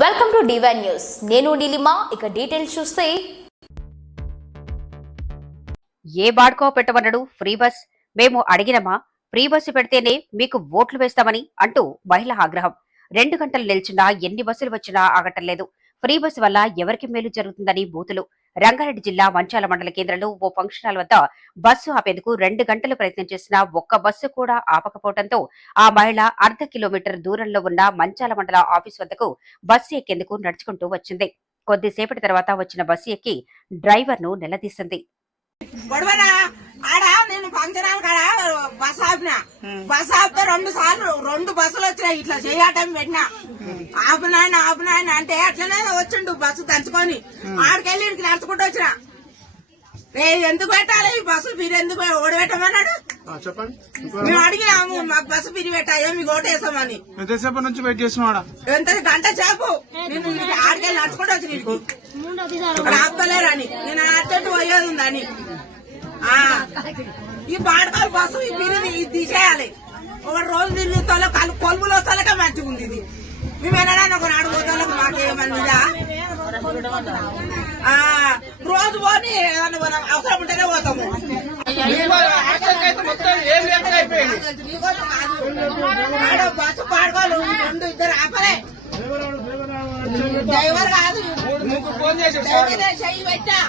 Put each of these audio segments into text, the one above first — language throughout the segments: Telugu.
వెల్కమ్ టు డివైన్ న్యూస్ నేను నీలిమా ఇక డీటెయిల్స్ చూస్తే. ఏ బాడుకో పెట్టమన్నాడు ఫ్రీ బస్? మేము అడిగినమా? ఫ్రీ బస్సు పెడితేనే మీకు ఓట్లు వేస్తామని అంటూ మహిళ ఆగ్రహం. రెండు గంటలు నిల్చున్నా ఎన్ని బస్సులు వచ్చినా ఆగటం లేదు. ఫ్రీ బస్సు వల్ల ఎవరికి మేలు జరుగుతుందని బూతులు. రంగారెడ్డి జిల్లా మంచాల మండల కేంద్రంలో ఓ ఫంక్షన్ హాల్ వద్ద బస్సు ఆపేందుకు రెండు గంటలు ప్రయత్నం చేసినా ఒక్క బస్సు కూడా ఆపకపోవడంతో ఆ మహిళ అర్ధ కిలోమీటర్ దూరంలో ఉన్న మంచాల మండల ఆఫీస్ వద్దకు బస్సు ఎక్కేందుకు నడుచుకుంటూ వచ్చింది. కొద్దిసేపటి తర్వాత వచ్చిన బస్సు ఎక్కి డ్రైవర్ను నిలదీసింది. నేను కాడ బస్ ఆపితే రెండు సార్లు రెండు బస్సులు వచ్చినాయి. ఇట్లా చేయటం పెట్టినా. ఆపునాయన ఆపునాయన అంటే అట్లనే వచ్చిండు బస్సు దంచుకొని ఆడికెళ్ళి ఇక్కడికి నడుచుకుంటూ వచ్చిన. రే ఎందుకు పెట్టాలి? ఈ బస్సు మీరు ఎందుకు ఓడి పెట్టమన్నాడు ఆ, చెప్పండి. మేము అడిగినాము మాకు బస్సు పిరి పెట్టాయో మీకు ఓటేసామని ఎంతసేపు నుంచి వెయిట్ చేస్తున్నాడా ఎంత? గంట చేపు నేను ఆడికెళ్ళి నడుచుకుంటూ వచ్చిన ఇక్కడికి ఇక్కడ ఆపుతలేరని నేను అర్జెంట్ పోయేది ఉందని. ఆ, ఈ బాడకాలు బస్సు ఈ పిరిది ఇది తీసేయాలి. ఒక రోజు తిరుగుతాలో కలు కొలుపులు వస్తాలకే మంచిగా ఉంది ఇది మేమేనా ఒక నాడు పోతాలకు మాకేమన్నా ఆ, రోజు పోని ఏదన్నా అవసరం ఉంటేనే పోతాము. ఆడ బస్సు డ్రైవర్ కాదు చెయ్యి పెట్టా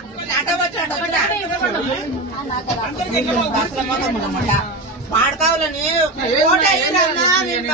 బస్సుల మొత్తం ఉన్నమాట పాడకావులని ఓటే అయ్యిందన్నా నేను